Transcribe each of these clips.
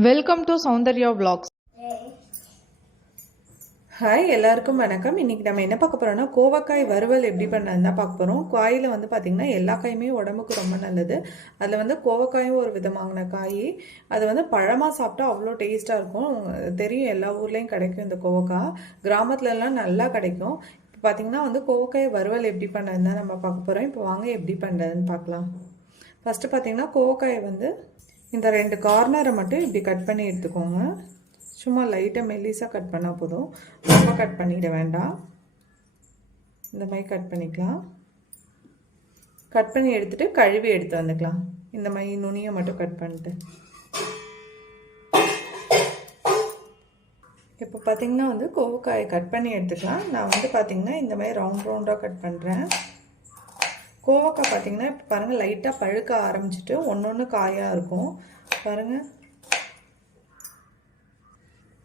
Welcome to Soundarya vlogs. Hi எல்லாருக்கும் வணக்கம். இன்னைக்கு நம்ம என்ன பார்க்க போறோம்னா கோவக்காய் வறுவல் எப்படி பண்ணதுன்னா பார்க்க போறோம். காயில் வந்து பார்த்தீங்கன்னா எல்லா காயுமே உடம்புக்கு ரொம்ப நல்லது. அதில் வந்து கோவக்காயும் ஒரு விதமான காய். அது வந்து பழமாக சாப்பிட்டா அவ்வளோ டேஸ்ட்டாக இருக்கும். தெரியும் எல்லா ஊர்லேயும் கிடைக்கும் இந்த கோவக்காய். கிராமத்துலலாம் நல்லா கிடைக்கும். இப்போ பார்த்தீங்கன்னா வந்து கோவக்காய் வறுவல் எப்படி பண்ணதுன்னா நம்ம பார்க்க போகிறோம் இப்போ வாங்க எப்படி பண்ணுறதுன்னு பார்க்கலாம். ஃபஸ்ட்டு பார்த்தீங்கன்னா கோவக்காயை வந்து இந்த ரெண்டு கார்னரை மட்டும் இப்படி கட் பண்ணி எடுத்துக்கோங்க. சும்மா லைட்டாக மெல்லிஸாக கட் பண்ணால் போதும். ரொம்ப கட் பண்ணிட வேண்டாம். இந்த மாதிரி கட் பண்ணிக்கலாம். கட் பண்ணி எடுத்துகிட்டு கழுவி எடுத்து வந்துக்கலாம். இந்த மாதிரி நுனியை மட்டும் கட் பண்ணிட்டு. இப்போ பார்த்தீங்கன்னா வந்து கோவக்காயை கட் பண்ணி எடுத்துக்கலாம். நான் வந்து பார்த்திங்கன்னா இந்த மாதிரி ரவுண்ட் ரவுண்டாக கட் பண்ணுறேன் கோவக்காய் பார்த்தீங்கன்னா இப்போ பாருங்கள் லைட்டாக பழுக்க ஆரம்பிச்சிட்டு ஒன்று ஒன்று காயாக இருக்கும். பாருங்கள்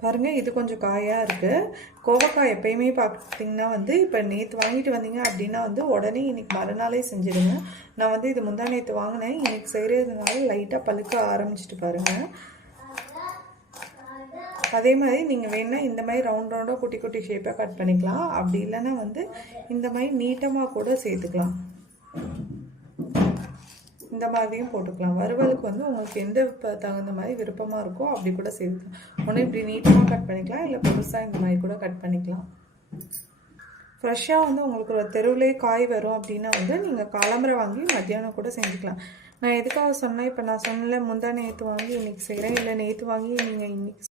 பாருங்கள் இது கொஞ்சம் காயாக இருக்குது கோவக்காய் எப்பயுமே பார்த்தீங்கன்னா வந்து இப்போ நேற்று வாங்கிட்டு வந்தீங்க அப்படின்னா வந்து உடனே இன்னைக்கு மறுநாளே செஞ்சிடுங்க. நான் வந்து இது முந்தா நேற்று வாங்கினேன். இன்னைக்கு செய்கிறதுனால லைட்டாக பழுக்க ஆரம்பிச்சிட்டு பாருங்கள் அதே மாதிரி நீங்கள் வேணால் இந்த மாதிரி ரவுண்ட் ரவுண்டாக குட்டி குட்டி ஷேப்பாக கட் பண்ணிக்கலாம். அப்படி இல்லைன்னா வந்து இந்த மாதிரி நீட்டமாக கூட சேர்த்துக்கலாம். இந்த மாதிரியும் போட்டுக்கலாம். வறுவலுக்கு வந்து உங்களுக்கு எந்த தகுந்த மாதிரி விருப்பமாக இருக்கோ அப்படி கூட சேர்த்துக்கலாம் ஒன்று இப்படி நீட்டமாக கட் பண்ணிக்கலாம். இல்லை பெருசாக இந்த மாதிரி கூட கட் பண்ணிக்கலாம். ஃப்ரெஷ்ஷாக வந்து உங்களுக்கு ஒரு தெருவிலே காய் வரும் அப்படின்னா வந்து நீங்கள் காலம்பரை வாங்கி மத்தியானம் கூட செஞ்சுக்கலாம். நான் எதுக்காக சொன்னேன்? இப்போ நான் சொன்னல முந்தா நேற்று வாங்கி இன்னைக்கு செய்கிறேன் இல்லை நேற்று வாங்கி நீங்கள் இன்னைக்கு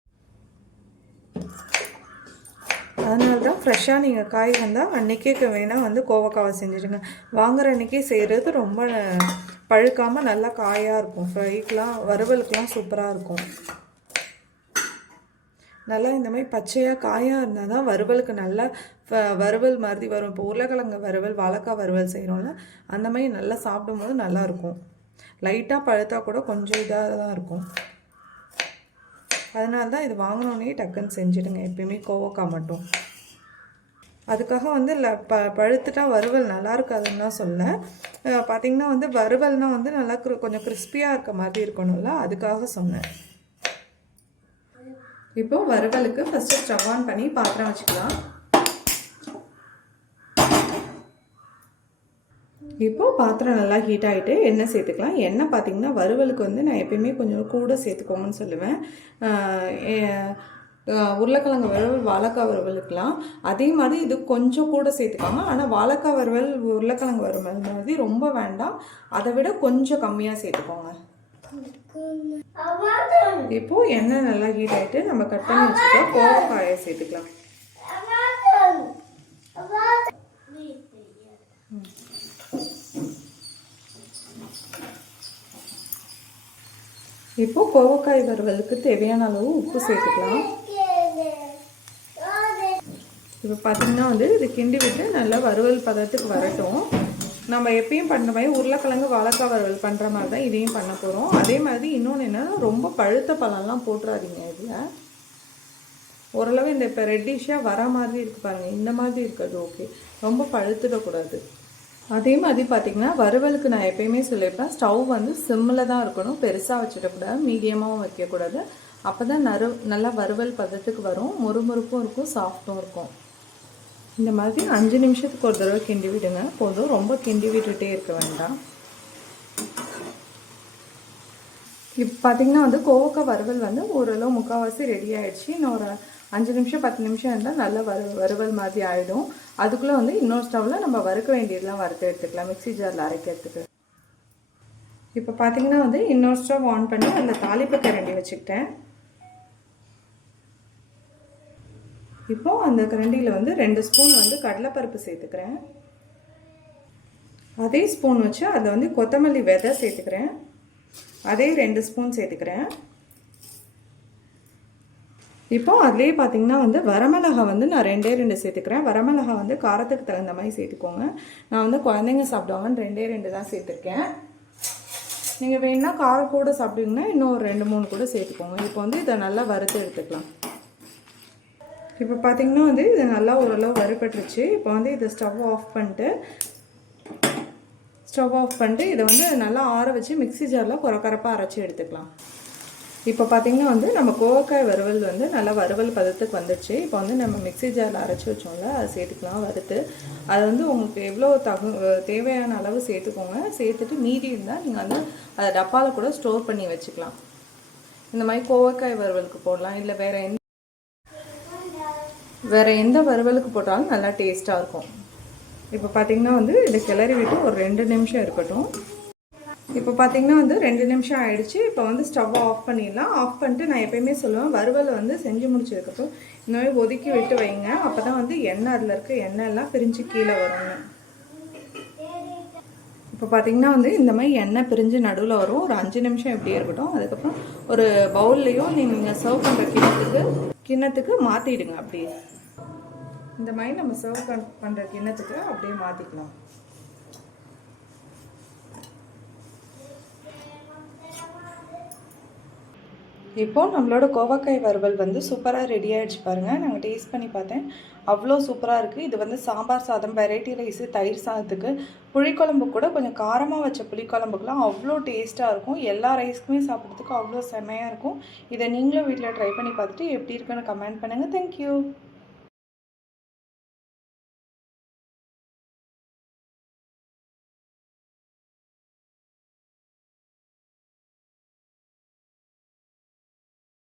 அதனால தான் ஃப்ரெஷ்ஷாக நீங்கள் காய் வந்தால் அன்றைக்கே வேணால் வந்து கோவக்காவை செஞ்சுடுங்க. வாங்குற அன்றைக்கே செய்கிறது ரொம்ப பழுக்காமல் நல்லா காயாக இருக்கும். ஃப்ரைக்கெலாம் வறுவலுக்கெலாம் சூப்பராக இருக்கும். நல்லா இந்த மாதிரி பச்சையாக காயாக இருந்தால் தான் வறுவலுக்கு நல்லா வறுவல் மாதிரி வரும். இப்போ உருளைக்கிழங்கு வறுவல் வாழைக்காய் வறுவல் செய்கிறோம்ல அந்த மாதிரி நல்லா சாப்பிடும்போது நல்லாயிருக்கும் லைட்டாக பழுத்தா கூட கொஞ்சம் இதாக தான் இருக்கும். அதனால தான் இது வாங்கினோடனே டக்குன்னு செஞ்சுடுங்க எப்பயுமே கோவக்காய் மட்டும். அதுக்காக வந்து ல ப பழுத்துட்டா வறுவல் நல்லா இருக்காதுன்னு தான் சொல்ல பார்த்தீங்கன்னா வந்து வறுவல்னால் வந்து நல்லா கிரு- கொஞ்சம் கிறிஸ்பியாக இருக்க மாதிரி இருக்கணும்ல அதுக்காக சொன்னேன். இப்போது வறுவலுக்கு ஃபஸ்ட்டு ஸ்டவ் ஆன் பண்ணி பாத்திரம் வச்சுக்கலாம். இப்போ பாத்திரம் நல்லா ஹீட் ஆகிட்டு எண்ணெய் சேர்த்துக்கலாம். எண்ணெய் பார்த்தீங்கன்னா வறுவலுக்கு வந்து நான் எப்பயுமே கொஞ்சம் கூட சேர்த்துக்கோங்கன்னு சொல்லுவேன். உருளைக்கிழங்கு வறுவல் வாழைக்காய் வறுவலுக்கெலாம் அதே மாதிரி இது கொஞ்சம் கூட சேர்த்துக்காங்க. ஆனால் வாழைக்காய் வறுவல் உருளைக்கிழங்கு வறுவல் மாதிரி ரொம்ப வேண்டாம். அதை விட கொஞ்சம் கம்மியாக சேர்த்துக்கோங்க. இப்போ எண்ணெய் நல்லா ஹீட் ஆகிட்டு நம்ம கட் பண்ணி வச்சுக்க கோவக்காயை சேர்த்துக்கலாம். இப்போ கோவக்காய் வறுவலுக்கு தேவையான அளவு உப்பு சேர்த்துக்கலாம். இப்போ பார்த்தீங்கன்னா வந்து இது கிண்டி விட்டு நல்லா வறுவல் பதத்துக்கு வரட்டும். நம்ம எப்பயும் பண்ணுற மாதிரி உருளைக்கிழங்கு வாழைக்காய் வறுவல் பண்ணுற மாதிரி தான் இதையும் பண்ண போகிறோம் அதே மாதிரி இன்னொன்று என்னன்னா ரொம்ப பழுத்த பழம்லாம் போட்டுறாதீங்க இதில். ஓரளவு இந்த இப்போ ரெட்டிஷாக வர மாதிரி இருக்குது பாருங்கள் இந்த மாதிரி இருக்கிறது ஓகே ரொம்ப பழுத்துடக்கூடாது. அதே மாதிரி பார்த்தீங்கன்னா வறுவலுக்கு நான் எப்பயுமே சொல்லியிருப்பேன் ஸ்டவ் வந்து சிம்மில் தான் இருக்கணும் பெருசாக வச்சிடக்கூடாது மீடியமாகவும் வைக்கக்கூடாது. அப்போ தான் நறு நல்லா வறுவல் பதத்துக்கு வரும் முறுமுறுப்பும் இருக்கும் சாஃப்ட்டும் இருக்கும். இந்த மாதிரி அஞ்சு நிமிஷத்துக்கு ஒரு தடவை கிண்டி விடுங்க. போதும் ரொம்ப கிண்டி விட்டுட்டே இருக்க வேண்டாம். இப்போ பார்த்தீங்கன்னா வந்து கோவக்காய் வறுவல் வந்து ஓரளவு முக்கால்வாசி ரெடி ஆகிடுச்சு இன்னும் ஒரு அஞ்சு நிமிஷம் பத்து நிமிஷம் இருந்தால் நல்லா வறு வறுவல் மாதிரி ஆகிடும் அதுக்குள்ளே வந்து இன்னொரு ஸ்டவ்வில் நம்ம வறுக்க வேண்டியதெல்லாம் வறுத்து எடுத்துக்கலாம். மிக்ஸி ஜாரில் அரைக்கிறதுக்கு இப்போ பார்த்தீங்கன்னா வந்து இன்னொரு ஸ்டவ் ஆன் பண்ணி அந்த தாளிப்பு கரண்டி வச்சுக்கிட்டேன். இப்போ அந்த கரண்டியில் வந்து ரெண்டு ஸ்பூன் வந்து கடலைப்பருப்பு சேர்த்துக்கிறேன். அதே ஸ்பூன் வச்சு அதை வந்து கொத்தமல்லி விதை சேர்த்துக்கிறேன். அதே ரெண்டு ஸ்பூன் சேர்த்துக்கிறேன். இப்போ அதுலேயே பார்த்தீங்கன்னா வந்து வரமிளகா வந்து நான் ரெண்டே ரெண்டு சேர்த்துக்கிறேன். வரமிளகா வந்து காரத்துக்கு தகுந்த மாதிரி சேர்த்துக்கோங்க. நான் வந்து குழந்தைங்க சாப்பிடுவாங்கன்னு ரெண்டே ரெண்டு தான் சேர்த்துருக்கேன். நீங்கள் வேணுன்னா காரம் கூட சாப்பிட்டீங்கன்னா இன்னும் ஒரு ரெண்டு மூணு கூட சேர்த்துக்கோங்க. இப்போ வந்து இதை நல்லா வறுத்து எடுத்துக்கலாம். இப்போ பார்த்தீங்கன்னா வந்து இது நல்லா ஓரளவு வறுபட்டுருச்சு. இப்போ வந்து இதை ஸ்டவ் ஆஃப் பண்ணிட்டு ஸ்டவ் ஆஃப் பண்ணிட்டு இதை வந்து நல்லா ஆற வச்சு மிக்ஸி ஜாரில் குறக்கரப்பாக அரைச்சி எடுத்துக்கலாம். இப்போ பார்த்தீங்கன்னா வந்து நம்ம கோவக்காய் வறுவல் வந்து நல்லா வறுவல் பதத்துக்கு வந்துடுச்சு இப்போ வந்து நம்ம மிக்ஸி ஜாரில் அரைச்சி வச்சோம்ல அதை சேர்த்துக்கலாம் வறுத்து. அது வந்து உங்களுக்கு எவ்வளோ தகு தேவையான அளவு சேர்த்துக்கோங்க. சேர்த்துட்டு மீதி இருந்தால் நீங்கள் வந்து அதை டப்பாவில் கூட ஸ்டோர் பண்ணி வச்சுக்கலாம். இந்த மாதிரி கோவக்காய் வறுவலுக்கு போடலாம். இல்லை வேறு எந்த வேறு எந்த வறுவலுக்கு போட்டாலும் நல்லா டேஸ்ட்டாக இருக்கும். இப்போ பார்த்தீங்கன்னா வந்து இதை கிளறி விட்டு ஒரு ரெண்டு நிமிஷம் இருக்கட்டும். இப்போ பார்த்தீங்கன்னா வந்து ரெண்டு நிமிஷம் ஆகிடுச்சு இப்போ வந்து ஸ்டவ்வை ஆஃப் பண்ணிடலாம். ஆஃப் பண்ணிட்டு நான் எப்பயுமே சொல்லுவேன் வறுவலை வந்து செஞ்சு முடிச்சதுக்கப்புறம் இந்த மாதிரி ஒதுக்கி விட்டு வைங்க. அப்போ தான் வந்து எண்ணெய் அதில் இருக்க எண்ணெய் எல்லாம் பிரிஞ்சு கீழே வருங்க. இப்போ பார்த்தீங்கன்னா வந்து இந்த மாதிரி எண்ணெய் பிரிஞ்சு நடுவில் வரும். ஒரு அஞ்சு நிமிஷம் எப்படியே இருக்கட்டும். அதுக்கப்புறம் ஒரு பவுல்லையும் நீங்கள் சர்வ் பண்ணுற கிண்ணத்துக்கு கிண்ணத்துக்கு மாற்றிடுங்க அப்படியே. இந்த மாதிரி நம்ம சர்வ் பண்ணுற கிண்ணத்துக்கு அப்படியே மாற்றிக்கலாம் இப்போது நம்மளோட கோவக்காய் வறுவல் வந்து சூப்பராக ரெடி ஆகிடுச்சு பாருங்கள் நாங்கள் டேஸ்ட் பண்ணி பார்த்தேன். அவ்வளோ சூப்பராக இருக்குது இது வந்து சாம்பார் சாதம் வெரைட்டி ரைஸு தயிர் சாதத்துக்கு. புளிக்குழம்பு கூட கொஞ்சம் காரமாக வச்ச புளிக்குழம்புக்குலாம் அவ்வளோ டேஸ்ட்டாக இருக்கும். எல்லா ரைஸ்க்குமே சாப்பிட்றதுக்கு அவ்வளோ செமையாக இருக்கும். இதை நீங்களும் வீட்டில் ட்ரை பண்ணி பார்த்துட்டு எப்படி இருக்குன்னு கமெண்ட் பண்ணுங்கள் தேங்க்யூ